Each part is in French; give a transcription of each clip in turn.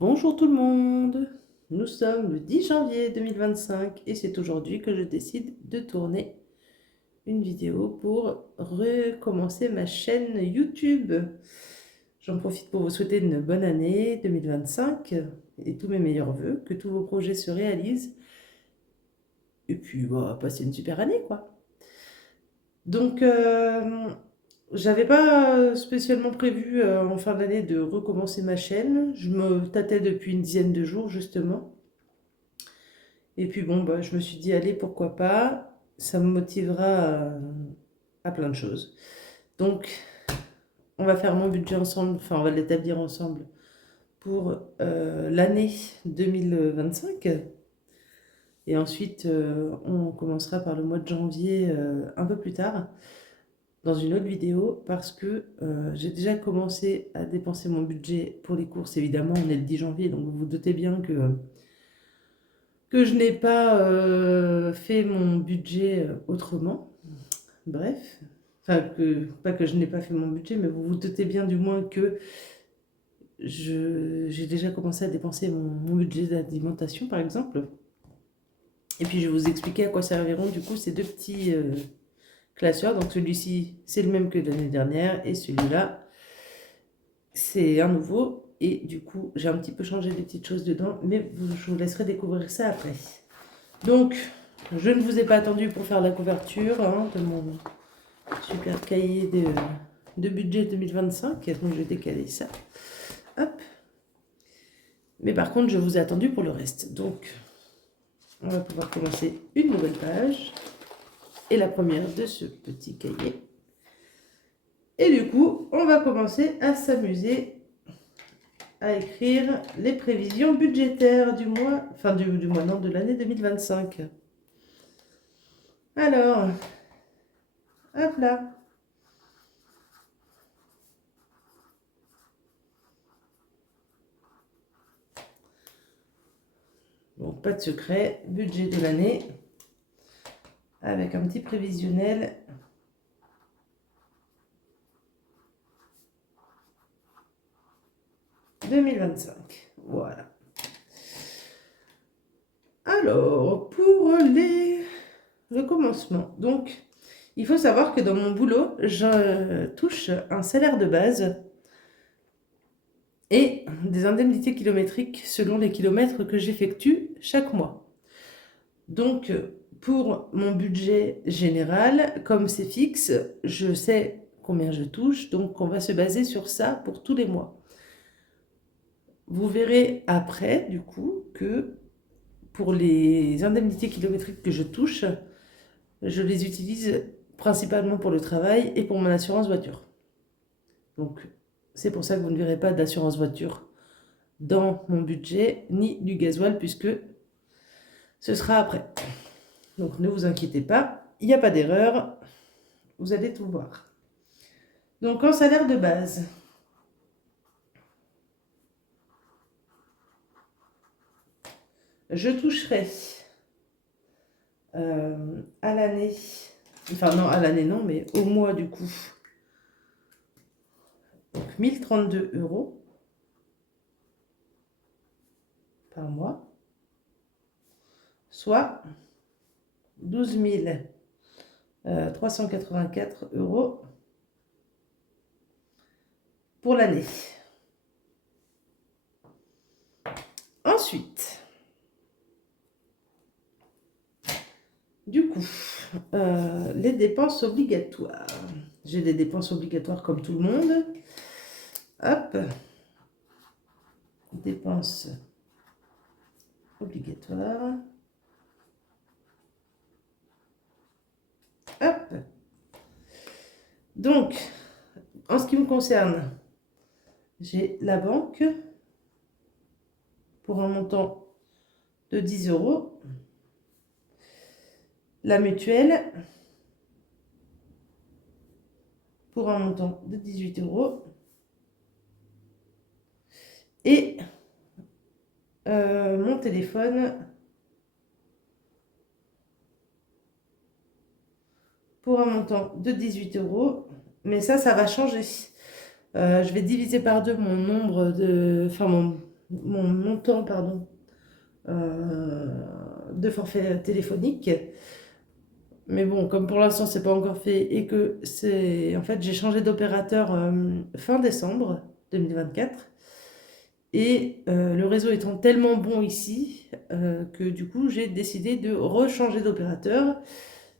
Bonjour tout le monde, nous sommes le 10 janvier 2025 et c'est aujourd'hui que je décide de tourner une vidéo pour recommencer ma chaîne YouTube. J'en profite pour vous souhaiter une bonne année 2025 et tous mes meilleurs vœux, que tous vos projets se réalisent et puis passer une super année quoi. Donc j'avais pas spécialement prévu en fin d'année de recommencer ma chaîne, je me tâtais depuis une dizaine de jours justement. Et puis bon, je me suis dit, allez, pourquoi pas, ça me motivera à plein de choses. Donc, on va faire mon budget ensemble, enfin, on va l'établir ensemble pour l'année 2025. Et ensuite, on commencera par le mois de janvier un peu plus tard, dans une autre vidéo, parce que j'ai déjà commencé à dépenser mon budget pour les courses. Évidemment, on est le 10 janvier, donc vous vous doutez bien que je n'ai pas fait mon budget autrement. Bref, enfin, pas que je n'ai pas fait mon budget, mais vous vous doutez bien du moins que j'ai déjà commencé à dépenser mon budget d'alimentation, par exemple. Et puis, je vais vous expliquer à quoi serviront du coup ces deux petits classeurs. Donc, celui-ci, c'est le même que l'année dernière, et celui-là, c'est un nouveau. Et du coup, j'ai un petit peu changé des petites choses dedans, mais je vous laisserai découvrir ça après. Donc, je ne vous ai pas attendu pour faire la couverture de mon super cahier de budget 2025. Donc, je vais décaler ça. Hop. Mais par contre, je vous ai attendu pour le reste. Donc, on va pouvoir commencer une nouvelle page. Et la première de ce petit cahier. Et du coup, on va commencer à s'amuser à écrire les prévisions budgétaires du mois, enfin du mois, non, de l'année 2025. Alors, hop là. Donc, pas de secret, budget de l'année, avec un petit prévisionnel. « 2025 ». Voilà. Alors, pour le commencement, donc, il faut savoir que dans mon boulot, je touche un salaire de base et des indemnités kilométriques selon les kilomètres que j'effectue chaque mois. Donc, pour mon budget général, comme c'est fixe, je sais combien je touche, donc on va se baser sur ça pour tous les mois. Vous verrez après, du coup, que pour les indemnités kilométriques que je touche, je les utilise principalement pour le travail et pour mon assurance voiture. Donc, c'est pour ça que vous ne verrez pas d'assurance voiture dans mon budget, ni du gasoil, puisque ce sera après. Donc, ne vous inquiétez pas, il n'y a pas d'erreur, vous allez tout voir. Donc, en salaire de base, je toucherai à l'année, enfin non, à l'année non, mais au mois du coup, donc 1032 € par mois, soit 12 384 € pour l'année. Ensuite, du coup, les dépenses obligatoires. J'ai des dépenses obligatoires comme tout le monde. Hop, dépenses obligatoires. Hop. Donc, en ce qui me concerne, j'ai la banque pour un montant de 10 €, la mutuelle pour un montant de 18 € et mon téléphone pour un montant de 18 €, mais ça va changer. Je vais diviser par deux mon nombre de, enfin mon montant, pardon, de forfait téléphonique. Mais bon, comme pour l'instant, c'est pas encore fait et que c'est... En fait, j'ai changé d'opérateur fin décembre 2024. Et le réseau étant tellement bon ici que du coup, j'ai décidé de rechanger d'opérateur.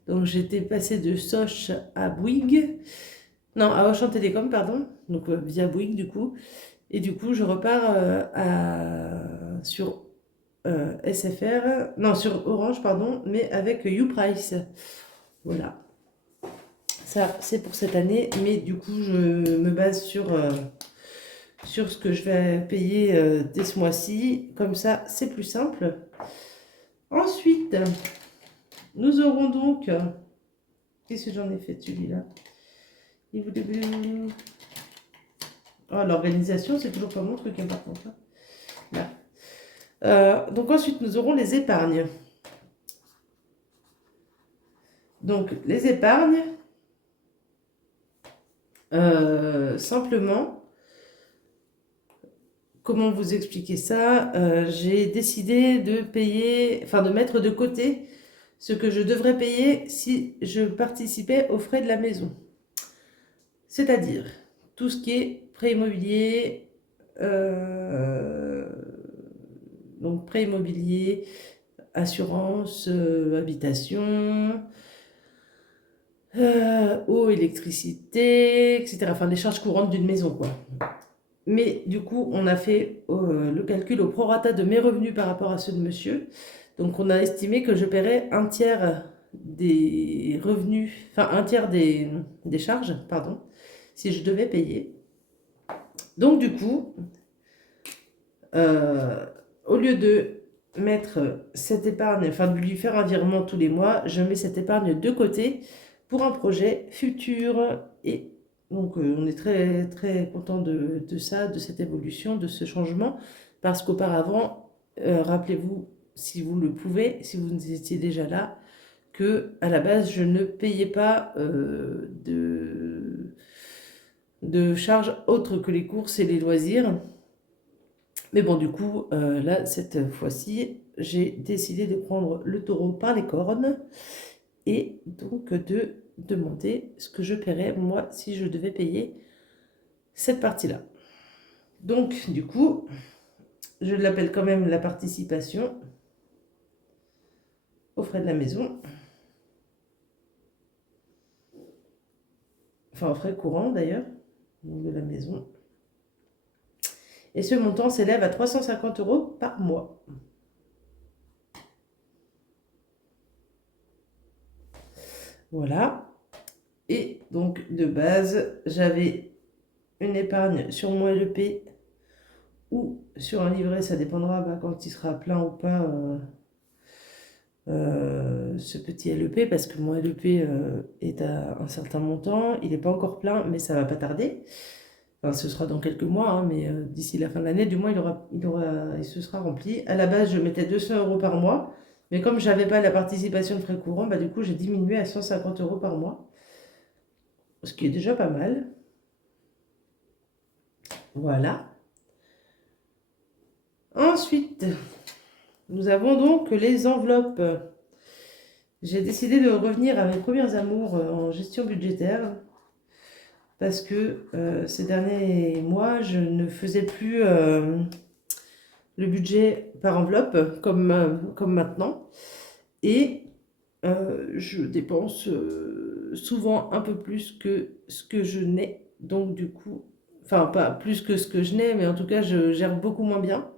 Donc, j'étais passée de Soch à Bouygues. Non, à Auchan Télécom, pardon. Donc, via Bouygues, du coup. Et du coup, je repars sur SFR. Non, sur Orange, pardon, mais avec YouPrice. Voilà. Ça, c'est pour cette année, mais du coup, je me base sur ce que je vais payer dès ce mois-ci. Comme ça, c'est plus simple. Ensuite, nous aurons donc... Qu'est-ce que j'en ai fait de celui-là? Il voulait... Oh, l'organisation, c'est toujours pas mon truc important. Hein. Là. Donc ensuite, nous aurons les épargnes. Donc, les épargnes, simplement... Comment vous expliquer ça? J'ai décidé de payer, enfin de mettre de côté ce que je devrais payer si je participais aux frais de la maison. C'est-à-dire tout ce qui est prêt immobilier, donc prêt immobilier, assurance, habitation, eau, électricité, etc. Enfin, les charges courantes d'une maison, quoi. Mais du coup, on a fait le calcul au prorata de mes revenus par rapport à ceux de monsieur. Donc, on a estimé que je paierais un tiers des revenus, enfin un tiers des charges, pardon, si je devais payer. Donc, du coup, au lieu de mettre cette épargne, enfin de lui faire un virement tous les mois, je mets cette épargne de côté pour un projet futur. Et donc on est très très content de ça, de cette évolution, de ce changement, parce qu'auparavant, rappelez-vous, si vous le pouvez, si vous étiez déjà là, que à la base je ne payais pas de charges autres que les courses et les loisirs. Mais bon, du coup, là, cette fois-ci, j'ai décidé de prendre le taureau par les cornes et donc de demander ce que je paierais, moi, si je devais payer cette partie-là. Donc, du coup, je l'appelle quand même la participation aux frais de la maison. Enfin, aux frais courants, d'ailleurs, de la maison. Et ce montant s'élève à 350 € par mois. Voilà. Et donc, de base, j'avais une épargne sur mon LEP ou sur un livret, ça dépendra quand il sera plein ou pas ce petit LEP, parce que mon LEP est à un certain montant, il n'est pas encore plein, mais ça va pas tarder. Enfin, ce sera dans quelques mois, hein, mais d'ici la fin de l'année, du moins, il se sera rempli. À la base, je mettais 200 € par mois, mais comme je n'avais pas la participation de frais courants, du coup, j'ai diminué à 150 € par mois, ce qui est déjà pas mal. Voilà. Ensuite, nous avons donc les enveloppes. J'ai décidé de revenir à mes premiers amours en gestion budgétaire parce que ces derniers mois, je ne faisais plus le budget par enveloppe comme maintenant et je dépense souvent un peu plus que ce que je n'ai. Donc du coup, enfin pas plus que ce que je n'ai, mais en tout cas, je gère beaucoup moins bien,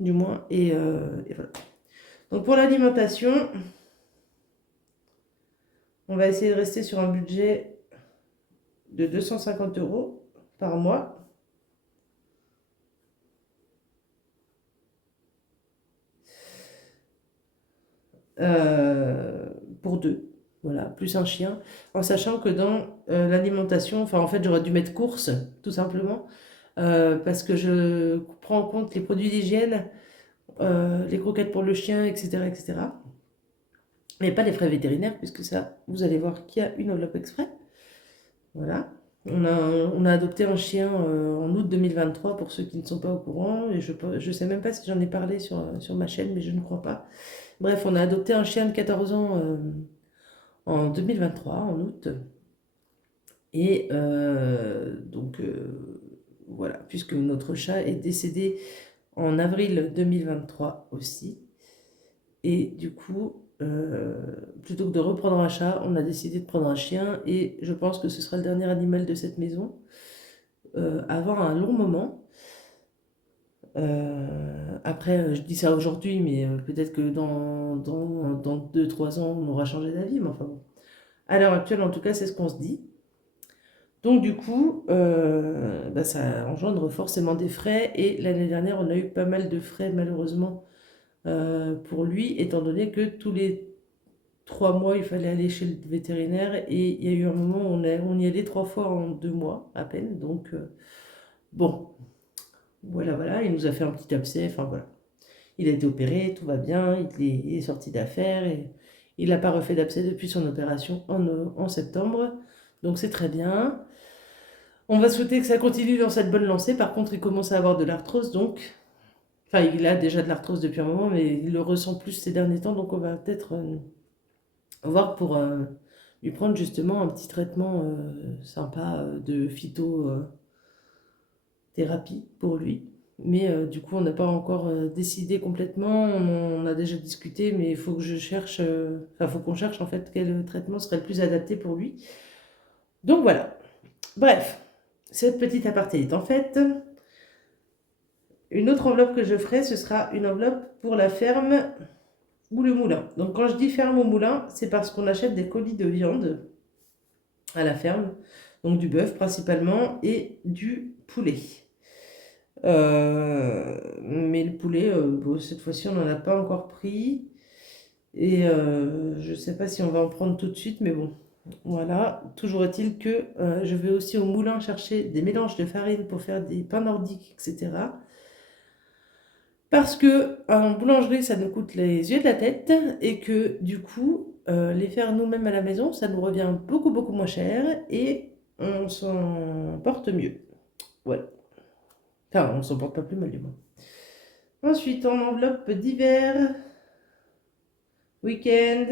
du moins. Et voilà. Donc pour l'alimentation, on va essayer de rester sur un budget de 250 € par mois. Pour deux, voilà, plus un chien, en sachant que dans l'alimentation, enfin en fait j'aurais dû mettre courses, tout simplement, parce que je prends en compte les produits d'hygiène, les croquettes pour le chien, etc., etc. Mais pas les frais vétérinaires, puisque ça, vous allez voir qu'il y a une enveloppe exprès. Voilà. On a adopté un chien en août 2023 pour ceux qui ne sont pas au courant. Et je sais même pas si j'en ai parlé sur ma chaîne, mais je ne crois pas. Bref, on a adopté un chien de 14 ans en 2023, en août. Et donc voilà, puisque notre chat est décédé en avril 2023 aussi. Et du coup, plutôt que de reprendre un chat, on a décidé de prendre un chien. Et je pense que ce sera le dernier animal de cette maison avant un long moment. Après, je dis ça aujourd'hui, mais peut-être que dans 2-3 ans, on aura changé d'avis. Mais enfin bon. À l'heure actuelle, en tout cas, c'est ce qu'on se dit. Donc du coup, bah, ça engendre forcément des frais. Et l'année dernière, on a eu pas mal de frais, malheureusement, pour lui, étant donné que tous les 3 mois, il fallait aller chez le vétérinaire. Et il y a eu un moment où on y allait 3 fois en 2 mois, à peine. Donc, bon, voilà, il nous a fait un petit abcès. Enfin, voilà. Il a été opéré, tout va bien, il est sorti d'affaires et il n'a pas refait d'abcès depuis son opération en septembre. Donc c'est très bien. On va souhaiter que ça continue dans cette bonne lancée. Par contre, il commence à avoir de l'arthrose, donc... Enfin, il a déjà de l'arthrose depuis un moment, mais il le ressent plus ces derniers temps. Donc on va peut-être voir pour lui prendre justement un petit traitement sympa de phytothérapie pour lui. Mais du coup, on n'a pas encore décidé complètement. On a déjà discuté, mais il faut que je cherche, enfin, faut qu'on cherche en fait quel traitement serait le plus adapté pour lui. Donc voilà. Bref, cette petite aparté est en fait. Une autre enveloppe que je ferai, ce sera une enveloppe pour la ferme ou le moulin. Donc quand je dis ferme ou moulin, c'est parce qu'on achète des colis de viande à la ferme, donc du bœuf principalement et du poulet. Mais le poulet, bon, cette fois-ci, on n'en a pas encore pris. Et je ne sais pas si on va en prendre tout de suite, mais bon, voilà. Toujours est-il que je vais aussi au moulin chercher des mélanges de farine pour faire des pains nordiques, etc. Parce que en boulangerie, ça nous coûte les yeux de la tête et que du coup, les faire nous-mêmes à la maison, ça nous revient beaucoup, beaucoup moins cher et on s'en porte mieux. Voilà. Enfin, on s'en porte pas plus mal du moins. Ensuite, en enveloppe d'hiver, week-end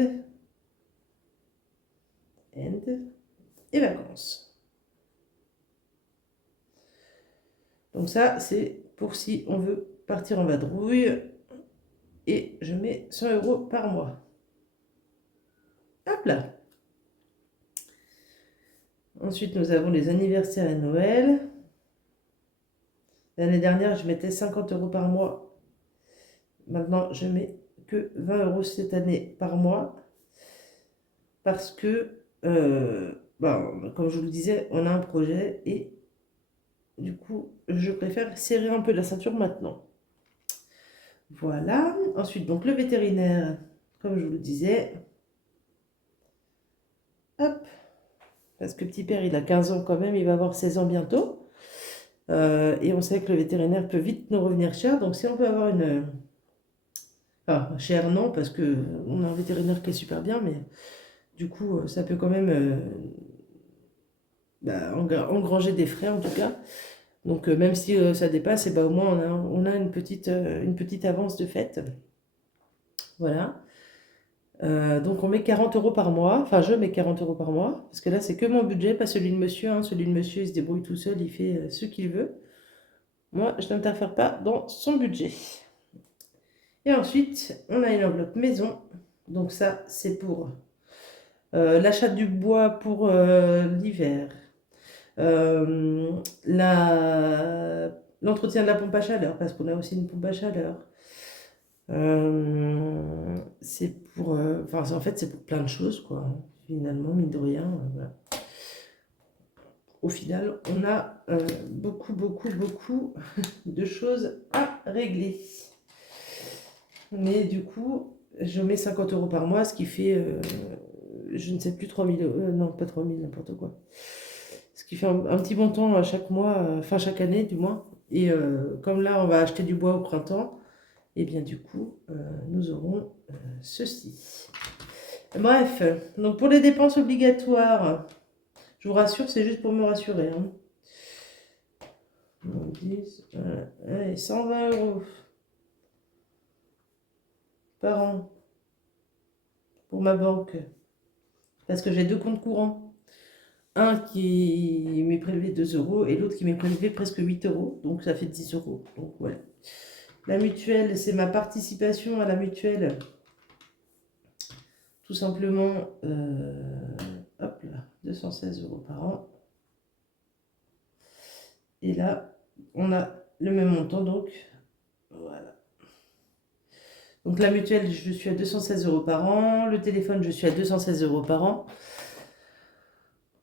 et vacances. Donc ça, c'est pour si on veut partir en vadrouille. Et je mets 100 € par mois. Hop là. Ensuite, nous avons les anniversaires et Noël. L'année dernière, je mettais 50 € par mois. Maintenant, je mets que 20 € cette année par mois. Parce que, comme je vous le disais, on a un projet et du coup, je préfère serrer un peu la ceinture maintenant. Voilà. Ensuite, donc le vétérinaire, comme je vous le disais. Hop. Parce que petit père, il a 15 ans quand même, il va avoir 16 ans bientôt. Et on sait que le vétérinaire peut vite nous revenir cher. Donc si on peut avoir une... Enfin, cher non, parce qu'on a un vétérinaire qui est super bien, mais du coup, ça peut quand même engranger des frais en tout cas. Donc même si ça dépasse, et au moins on a une petite avance de fait. Voilà. Donc on met 40 € par mois. Enfin, je mets 40 € par mois. Parce que là, c'est que mon budget, pas celui de monsieur. Hein. Celui de monsieur, il se débrouille tout seul, il fait ce qu'il veut. Moi, je n'interfère pas dans son budget. Et ensuite, on a une enveloppe maison. Donc ça, c'est pour l'achat du bois pour l'hiver. L'entretien de la pompe à chaleur, parce qu'on a aussi une pompe à chaleur. C'est pour... en fait, c'est pour plein de choses, quoi. Finalement, mine de rien, voilà. Au final, on a beaucoup de choses à régler. Mais du coup, je mets 50 € par mois, ce qui fait, je ne sais plus, 3000 €. Non, pas 3000, n'importe quoi. Ce qui fait un petit montant à chaque mois, enfin chaque année du moins. Et comme là, on va acheter du bois au printemps, et bien du coup, nous aurons ceci. Bref, donc pour les dépenses obligatoires, Je vous rassure, c'est juste pour me rassurer. Hein. Donc, 10, allez, 120 € par an pour ma banque. Parce que j'ai 2 comptes courants. Un qui m'est prélevé 2 € et l'autre qui m'est prélevé presque 8 €. Donc ça fait 10 €. Donc voilà. La mutuelle, c'est ma participation à la mutuelle. Tout simplement, hop là, 216 € par an. Et là, on a le même montant, donc voilà. Donc la mutuelle, je suis à 216 € par an. Le téléphone, je suis à 216 € par an.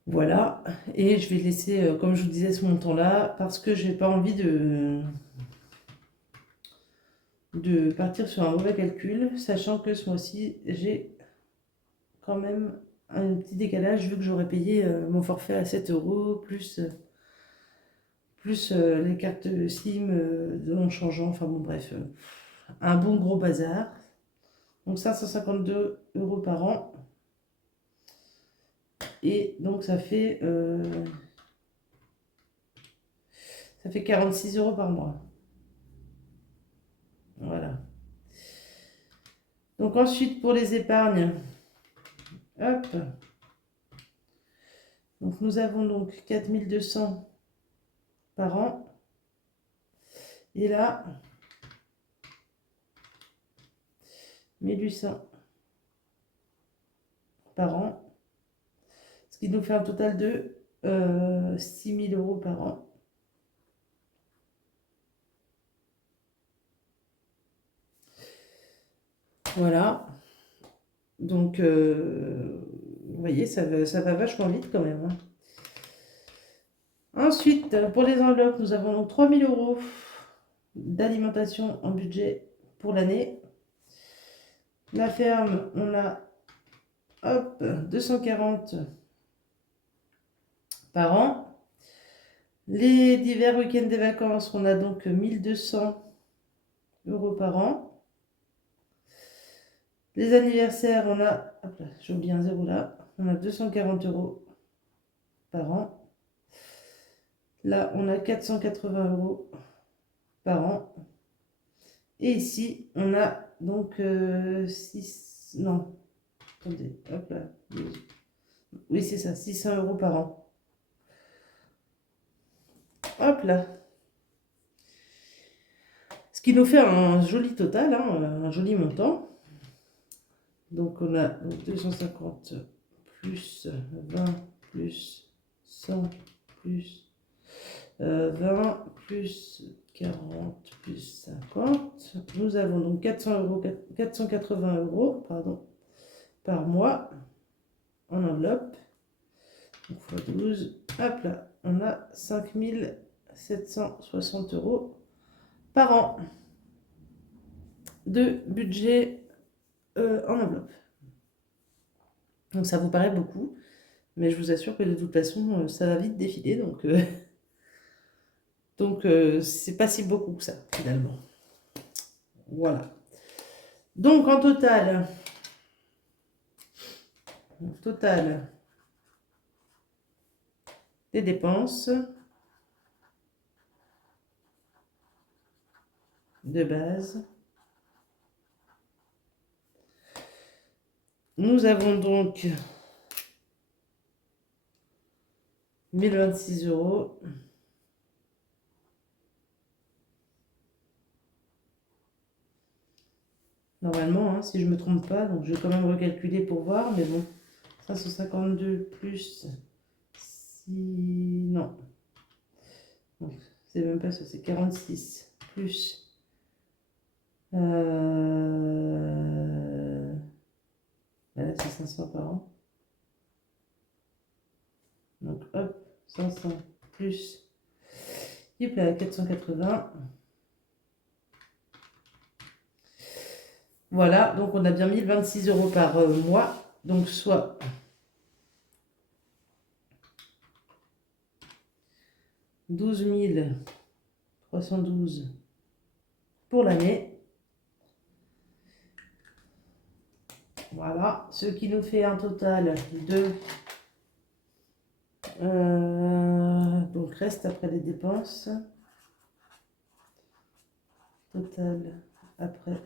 Voilà. Et je vais laisser, comme je vous disais, ce montant-là, parce que je n'ai pas envie de partir sur un mauvais calcul, sachant que ce mois-ci, j'ai quand même un petit décalage, vu que j'aurais payé mon forfait à 7 € plus les cartes SIM en changeant, enfin bon bref, un bon gros bazar. Donc 552 € par an. Et donc ça fait 46 € par mois. Voilà. Donc ensuite pour les épargnes, hop. Donc nous avons donc 4200 par an. Et là, 1800 par an. Ce qui nous fait un total de 6000 € par an. Voilà. Donc, vous voyez, ça va vachement vite quand même. Hein. Ensuite, pour les enveloppes, nous avons donc 3000 € d'alimentation en budget pour l'année. La ferme, on a hop, 240 par an. Les divers week-ends des vacances, on a donc 1200 € par an. Les anniversaires, on a, hop là, j'ai oublié un zéro là, on a 240 € par an. Là, on a 480 € par an. Et ici, on a donc 6... Non, attendez, hop là. Oui, c'est ça, 600 € par an. Hop là. Ce qui nous fait un joli total, hein, un joli montant. Donc, on a 250 plus 20 plus 100 plus 20 plus 40 plus 50. Nous avons donc 480 € pardon, par mois en enveloppe. Donc fois 12, hop là, on a 5760 € par an de budget en enveloppe. Donc ça vous paraît beaucoup, mais je vous assure que de toute façon, ça va vite défiler, donc c'est pas si beaucoup que ça, finalement. Voilà. Donc, en total, des dépenses de base. Nous avons donc 1026 €. Normalement, hein, si je ne me trompe pas, donc je vais quand même recalculer pour voir, mais bon, 552 plus 6, non, c'est même pas ça, c'est 46 plus là c'est 500 par an. Donc hop, 500 plus, hop là, 480. Voilà, donc on a bien 1026 € par mois, donc soit 12 312 pour l'année. Voilà, ce qui nous fait un total de Donc reste après les dépenses. Total après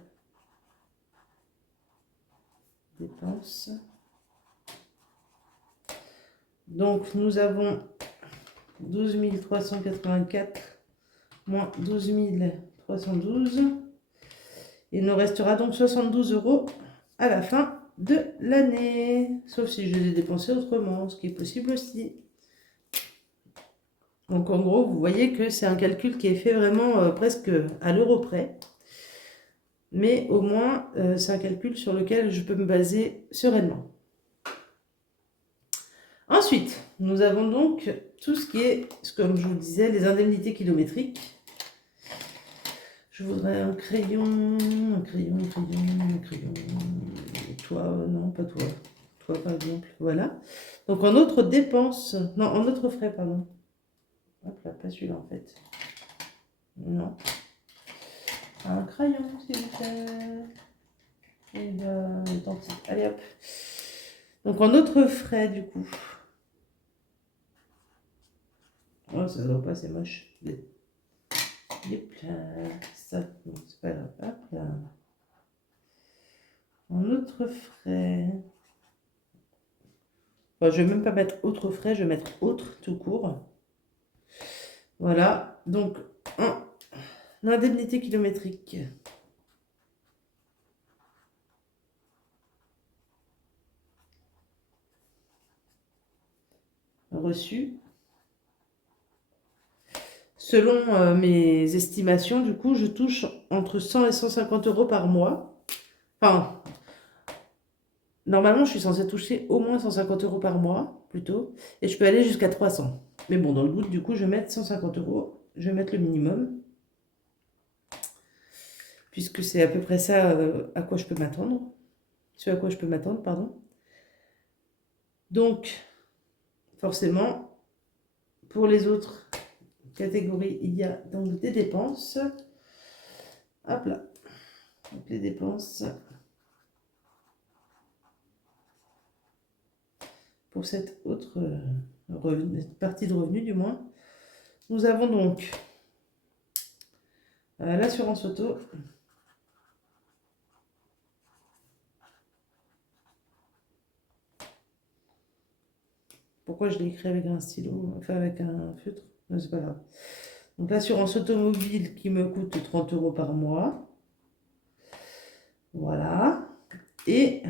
dépenses. Donc nous avons 12 384 moins 12 312. Il nous restera donc 72 € à la fin de l'année. Sauf si je les ai dépensés autrement, ce qui est possible aussi. Donc en gros, vous voyez que c'est un calcul qui est fait vraiment presque à l'euro près. Mais au moins, c'est un calcul sur lequel je peux me baser sereinement. Ensuite, nous avons donc tout ce qui est, comme je vous le disais, les indemnités kilométriques. Je voudrais un crayon. Toi, non, pas toi. Toi, par exemple. Voilà. Donc en autres dépenses, non, en autres frais, pardon. Hop là, pas celui-là en fait. Non. Un crayon, s'il vous plaît. Et tant pis. Allez hop. Donc en autres frais, du coup. Oh, ça ne doit pas, c'est moche. Yep, ça, non, c'est pas grave. Hop là. En autres frais. Enfin, je vais même pas mettre autres frais, je vais mettre autre tout court. Voilà. Donc, en indemnité kilométrique. Reçu. Selon mes estimations, du coup, je touche entre 100 et 150 € par mois. Enfin, normalement, je suis censée toucher au moins 150 € par mois, plutôt. Et je peux aller jusqu'à 300. Mais bon, dans le doute, du coup, je vais mettre 150 €. Je vais mettre le minimum. Puisque c'est à peu près ça à quoi je peux m'attendre. Ce à quoi je peux m'attendre, pardon. Donc, forcément, pour les autres catégories, il y a donc des dépenses. Hop là. Donc les dépenses pour cette autre partie de revenus du moins. Nous avons donc l'assurance auto. Pourquoi je l'ai écrit avec un stylo, enfin avec un feutre? Non, c'est pas grave. Donc l'assurance automobile qui me coûte 30 € par mois. Voilà. Et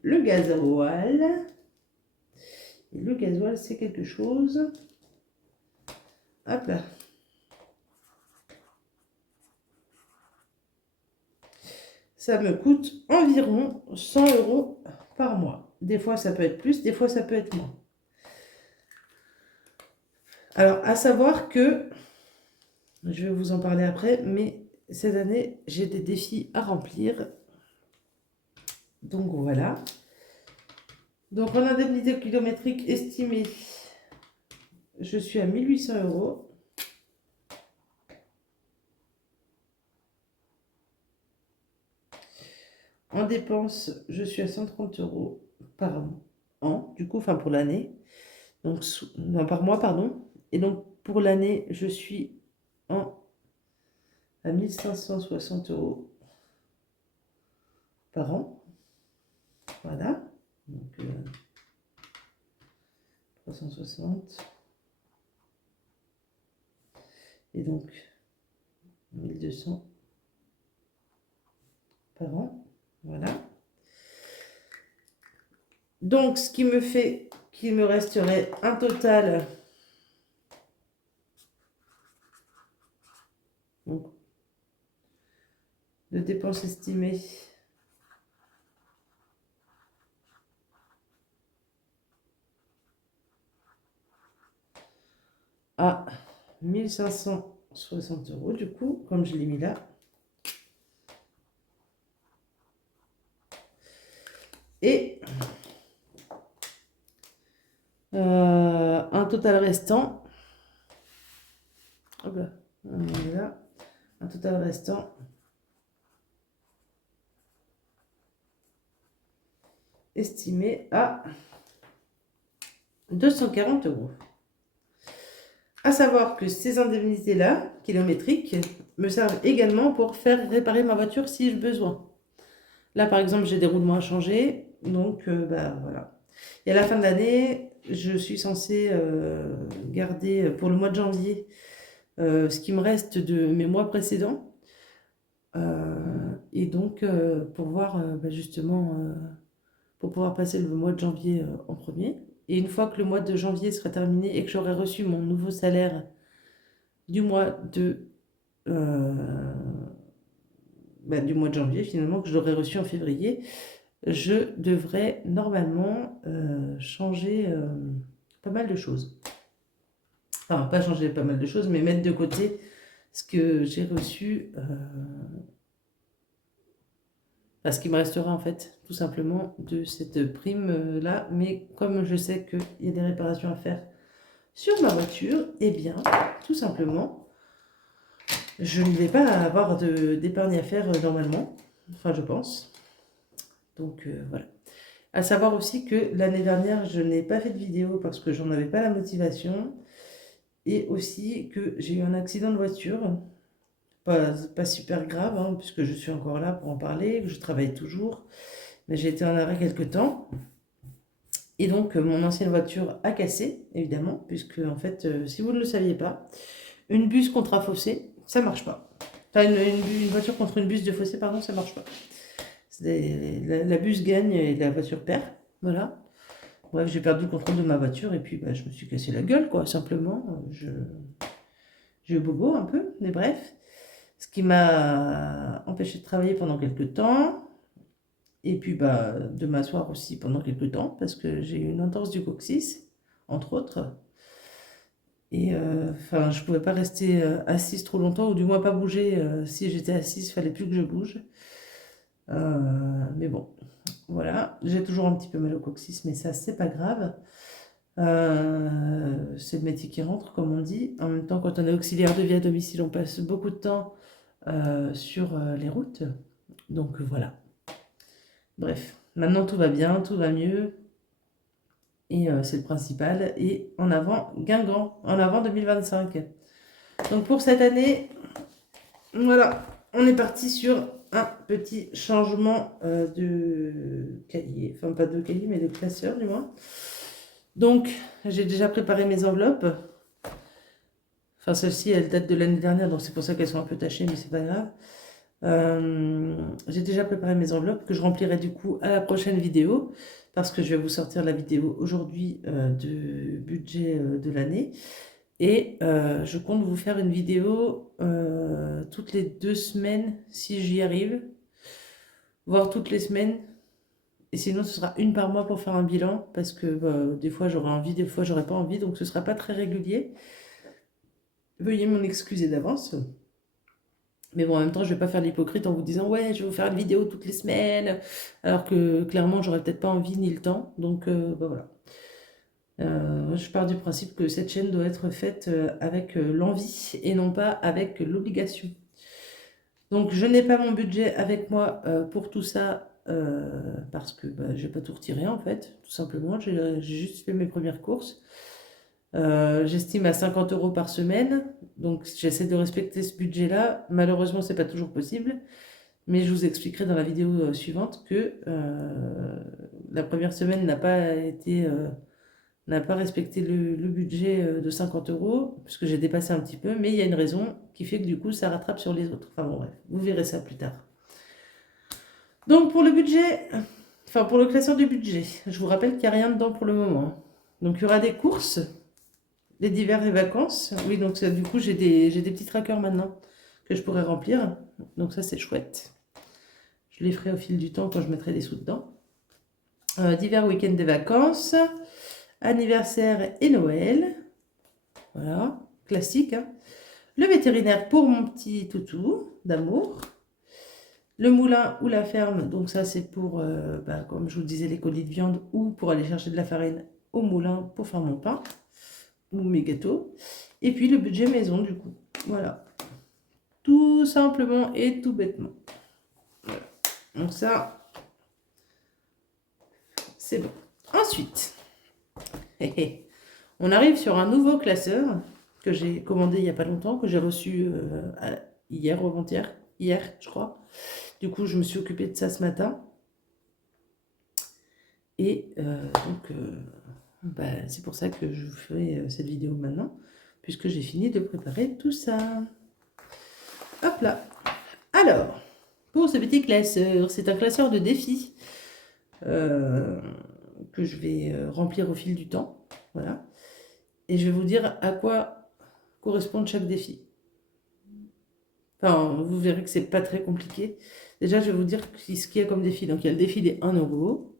le gasoil. Et le gasoil, c'est quelque chose. Hop là. Ça me coûte environ 100 € par mois. Des fois, ça peut être plus, des fois, ça peut être moins. Alors, à savoir que, je vais vous en parler après, mais cette année, j'ai des défis à remplir. Donc, voilà. Donc, en indemnité kilométrique estimée, je suis à 1800 €. En dépenses, je suis à 130 € par an, du coup, enfin pour l'année. Donc, non, par mois, pardon. Et donc, pour l'année, je suis à 1560 € par an. Voilà. Donc, 360. Et donc, 1200 par an. Voilà. Donc, ce qui me fait qu'il me resterait un total donc, de dépenses estimées à 1560 € du coup, comme je l'ai mis là. Et un total restant. Hop là, on est là. Un total restant estimé à 240 €. À savoir que ces indemnités-là, kilométriques, me servent également pour faire réparer ma voiture si j'ai besoin. Là, par exemple, j'ai des roulements à changer, donc bah, voilà. Et à la fin de l'année, je suis censée garder pour le mois de janvier ce qui me reste de mes mois précédents. Et donc, pour voir bah, justement, pour pouvoir passer le mois de janvier en premier. Et une fois que le mois de janvier sera terminé et que j'aurai reçu mon nouveau salaire du mois du mois de janvier, finalement, que je l'aurai reçu en février, je devrais normalement changer pas mal de choses. Enfin, pas changer pas mal de choses, mais mettre de côté ce que j'ai reçu, ce qui me restera en fait, tout simplement, de cette prime-là. Mais comme je sais qu'il y a des réparations à faire sur ma voiture, eh bien, tout simplement, je ne vais pas avoir d'épargne à faire normalement. Enfin, je pense. Donc, voilà. À savoir aussi que l'année dernière, je n'ai pas fait de vidéo parce que j'en avais pas la motivation. Et aussi que j'ai eu un accident de voiture. Pas super grave, hein, puisque je suis encore là pour en parler, que je travaille toujours. Mais j'ai été en arrêt quelque temps. Et donc, mon ancienne voiture a cassé, évidemment, puisque, en fait, si vous ne le saviez pas, une bus contre un fossé, ça marche pas. Enfin, une voiture contre une bus de fossé, pardon, ça marche pas. La bus gagne et la voiture perd. Voilà. Bref, j'ai perdu le contrôle de ma voiture et puis bah, je me suis cassé la gueule, quoi, simplement. J'ai eu bobo un peu, mais bref. Ce qui m'a empêché de travailler pendant quelques temps. Et puis bah, de m'asseoir aussi pendant quelques temps, parce que j'ai eu une entorse du coccyx, entre autres. Et enfin, je pouvais pas rester assise trop longtemps, ou du moins pas bouger. Si j'étais assise, il fallait plus que je bouge. Mais bon, voilà. J'ai toujours un petit peu mal au coccyx, mais ça, c'est pas grave. C'est le métier qui rentre, comme on dit. En même temps, quand on est auxiliaire de vie à domicile, on passe beaucoup de temps sur les routes. Donc voilà. Bref, maintenant tout va bien, tout va mieux. Et c'est le principal. Et en avant, Guingamp, en avant 2025. Donc pour cette année, voilà, on est parti sur un petit changement de cahier. Enfin, pas de cahier, mais de classeur, du moins. Donc, j'ai déjà préparé mes enveloppes. Enfin, celle-ci, elle date de l'année dernière, donc c'est pour ça qu'elles sont un peu tachées, mais c'est pas grave. J'ai déjà préparé mes enveloppes que je remplirai du coup à la prochaine vidéo, parce que je vais vous sortir la vidéo aujourd'hui de budget de l'année. Et je compte vous faire une vidéo toutes les 2 semaines si j'y arrive, voire toutes les semaines. Et sinon, ce sera une par mois pour faire un bilan, parce que des fois j'aurai envie, des fois j'aurai pas envie, donc ce sera pas très régulier. Veuillez m'en excuser d'avance. Mais bon, en même temps, je vais pas faire l'hypocrite en vous disant ouais, je vais vous faire une vidéo toutes les semaines, alors que clairement, j'aurais peut-être pas envie ni le temps. Donc bah voilà. Je pars du principe que cette chaîne doit être faite avec l'envie et non pas avec l'obligation. Donc je n'ai pas mon budget avec moi pour tout ça parce que bah, je n'ai pas tout retiré en fait, tout simplement. J'ai juste fait mes premières courses. J'estime à 50 € par semaine, donc j'essaie de respecter ce budget-là. Malheureusement, c'est pas toujours possible, mais je vous expliquerai dans la vidéo suivante que la première semaine n'a pas respecté le budget de 50 €, puisque j'ai dépassé un petit peu, mais il y a une raison qui fait que du coup ça rattrape sur les autres. Enfin bon, bref, vous verrez ça plus tard. Donc pour le budget, enfin pour le classeur du budget, je vous rappelle qu'il n'y a rien dedans pour le moment. Donc il y aura des courses, des divers et vacances. Oui, donc ça, du coup j'ai des petits trackers maintenant que je pourrais remplir. Donc ça c'est chouette. Je les ferai au fil du temps quand je mettrai des sous dedans. Divers week-ends des vacances. Anniversaire et Noël. Voilà, classique. Hein. Le vétérinaire pour mon petit toutou d'amour. Le moulin ou la ferme, donc ça c'est pour, comme je vous disais, les colis de viande ou pour aller chercher de la farine au moulin pour faire mon pain ou mes gâteaux. Et puis le budget maison du coup. Voilà. Tout simplement et tout bêtement. Voilà. Donc ça, c'est bon. Ensuite, on arrive sur un nouveau classeur que j'ai commandé il n'y a pas longtemps, que j'ai reçu hier ou avant-hier, hier je crois. Du coup, je me suis occupée de ça ce matin. Et c'est pour ça que je vous fais cette vidéo maintenant, puisque j'ai fini de préparer tout ça. Hop là. Alors, pour ce petit classeur, c'est un classeur de défis que je vais remplir au fil du temps. Voilà. Et je vais vous dire à quoi correspond chaque défi. Enfin, vous verrez que c'est pas très compliqué. Déjà, je vais vous dire ce qu'il y a comme défi. Donc, il y a le défi des 1 euro,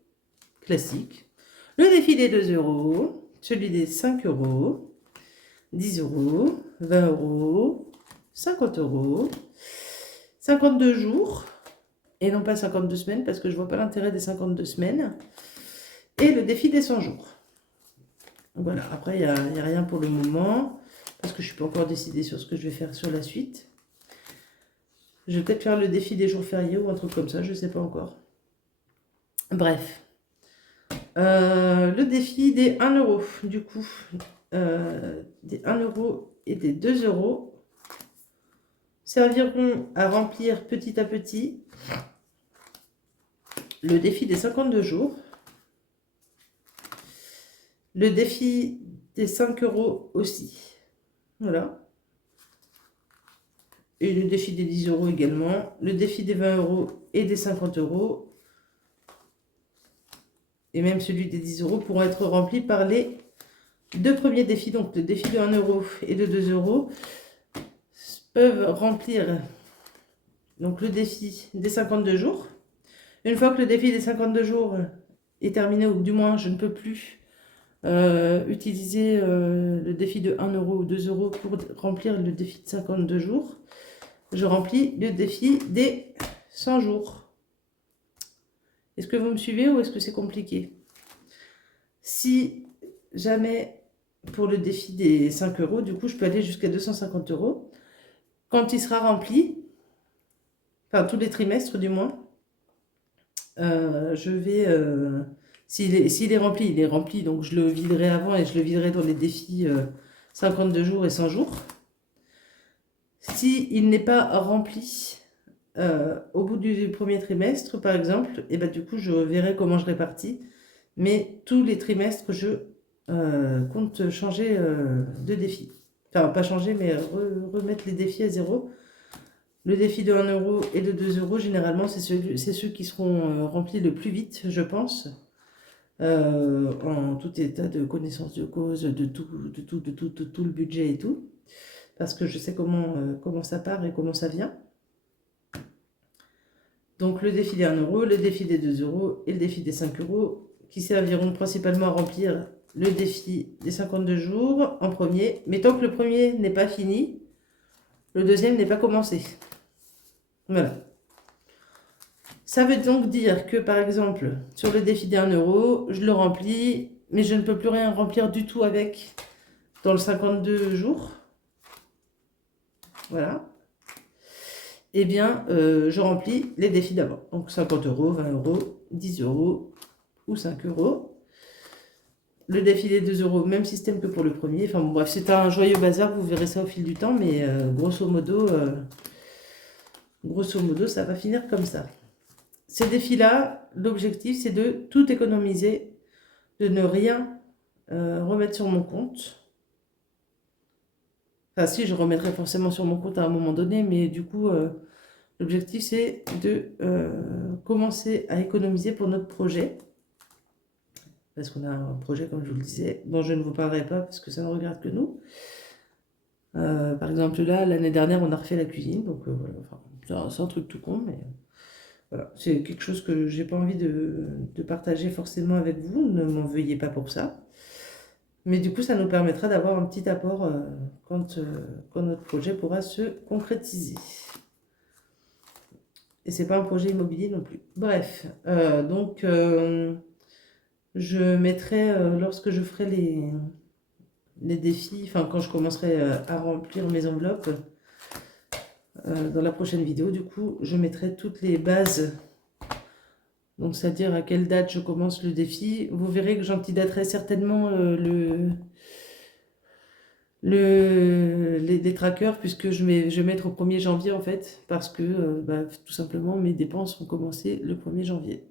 classique. Le défi des 2 euros, celui des 5 euros, 10 euros, 20 euros, 50 euros, 52 jours, et non pas 52 semaines, parce que je vois pas l'intérêt des 52 semaines, et le défi des 100 jours. Voilà, après, il n'y a rien pour le moment, parce que je ne suis pas encore décidée sur ce que je vais faire sur la suite. Je vais peut-être faire le défi des jours fériés ou un truc comme ça, je ne sais pas encore. Bref. Le défi des 1 euro, du coup, des 1 euro et des 2 euros serviront à remplir petit à petit le défi des 52 jours, le défi des 5 euros aussi, voilà, et le défi des 10 euros également, le défi des 20 euros et des 50 euros, et même celui des 10 euros pourront être remplis par les deux premiers défis. Donc le défi de 1 euro et de 2 euros peuvent remplir donc le défi des 52 jours. Une fois que le défi des 52 jours est terminé, ou du moins je ne peux plus utiliser le défi de 1 euro ou 2 euros pour remplir le défi de 52 jours, je remplis le défi des 100 jours. Est-ce que vous me suivez ou est-ce que c'est compliqué? Si jamais pour le défi des 5 euros, du coup je peux aller jusqu'à 250 euros. Quand il sera rempli, enfin tous les trimestres du moins, je vais, s'il est rempli, il est rempli, donc je le viderai avant et je le viderai dans les défis 52 jours et 100 jours. S'il n'est pas rempli au bout du premier trimestre, par exemple, et ben, du coup, je verrai comment je répartis. Mais tous les trimestres, je compte changer de défi. Enfin, pas changer, mais remettre les défis à zéro. Le défi de 1 euro et de 2 euros, généralement, c'est ceux qui seront remplis le plus vite, je pense. En tout état de connaissance de cause, de tout le budget et tout. Parce que je sais comment ça part et comment ça vient. Donc le défi des 1 euro, le défi des 2 euros et le défi des 5 euros qui serviront principalement à remplir le défi des 52 jours en premier. Mais tant que le premier n'est pas fini, le deuxième n'est pas commencé. Voilà. Ça veut donc dire que par exemple, sur le défi des 1 euro, je le remplis, mais je ne peux plus rien remplir du tout avec dans le 52 jours. Voilà. Eh bien, je remplis les défis d'avant. Donc 50 euros, 20 euros, 10 euros ou 5 euros. Le défi des 2 euros, même système que pour le premier. Enfin bon, bref, c'est un joyeux bazar, vous verrez ça au fil du temps, mais grosso modo, ça va finir comme ça. Ces défis-là, l'objectif, c'est de tout économiser, de ne rien remettre sur mon compte. Enfin, si, je remettrai forcément sur mon compte à un moment donné, mais du coup, l'objectif, c'est de commencer à économiser pour notre projet. Parce qu'on a un projet, comme je vous le disais, dont je ne vous parlerai pas parce que ça ne regarde que nous. Par exemple, là, l'année dernière, on a refait la cuisine. Donc, voilà, enfin, c'est un truc tout con, mais voilà. C'est quelque chose que j'ai pas envie de partager forcément avec vous. Ne m'en veuillez pas pour ça. Mais du coup, ça nous permettra d'avoir un petit apport quand notre projet pourra se concrétiser. Et c'est pas un projet immobilier non plus. Bref, donc je mettrai, lorsque je ferai les défis, enfin quand je commencerai à remplir mes enveloppes, dans la prochaine vidéo, du coup, je mettrai toutes les bases. Donc, c'est-à-dire à quelle date je commence le défi. Vous verrez que j'antidaterai certainement les trackers, puisque je vais mettre au 1er janvier en fait, parce que bah, tout simplement mes dépenses vont commencer le 1er janvier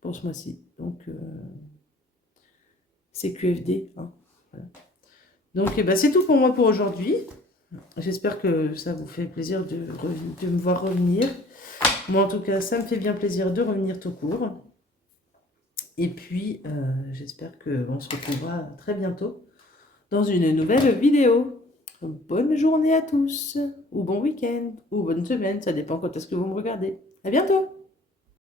pour ce mois-ci. Donc c'est QFD. Hein, voilà. Donc bah, c'est tout pour moi pour aujourd'hui. J'espère que ça vous fait plaisir de me voir revenir. Moi en tout cas, ça me fait bien plaisir de revenir tout court. Et puis j'espère qu'on se retrouvera très bientôt dans une nouvelle vidéo. Bonne journée à tous, ou bon week-end, ou bonne semaine, ça dépend quand est-ce que vous me regardez. À bientôt!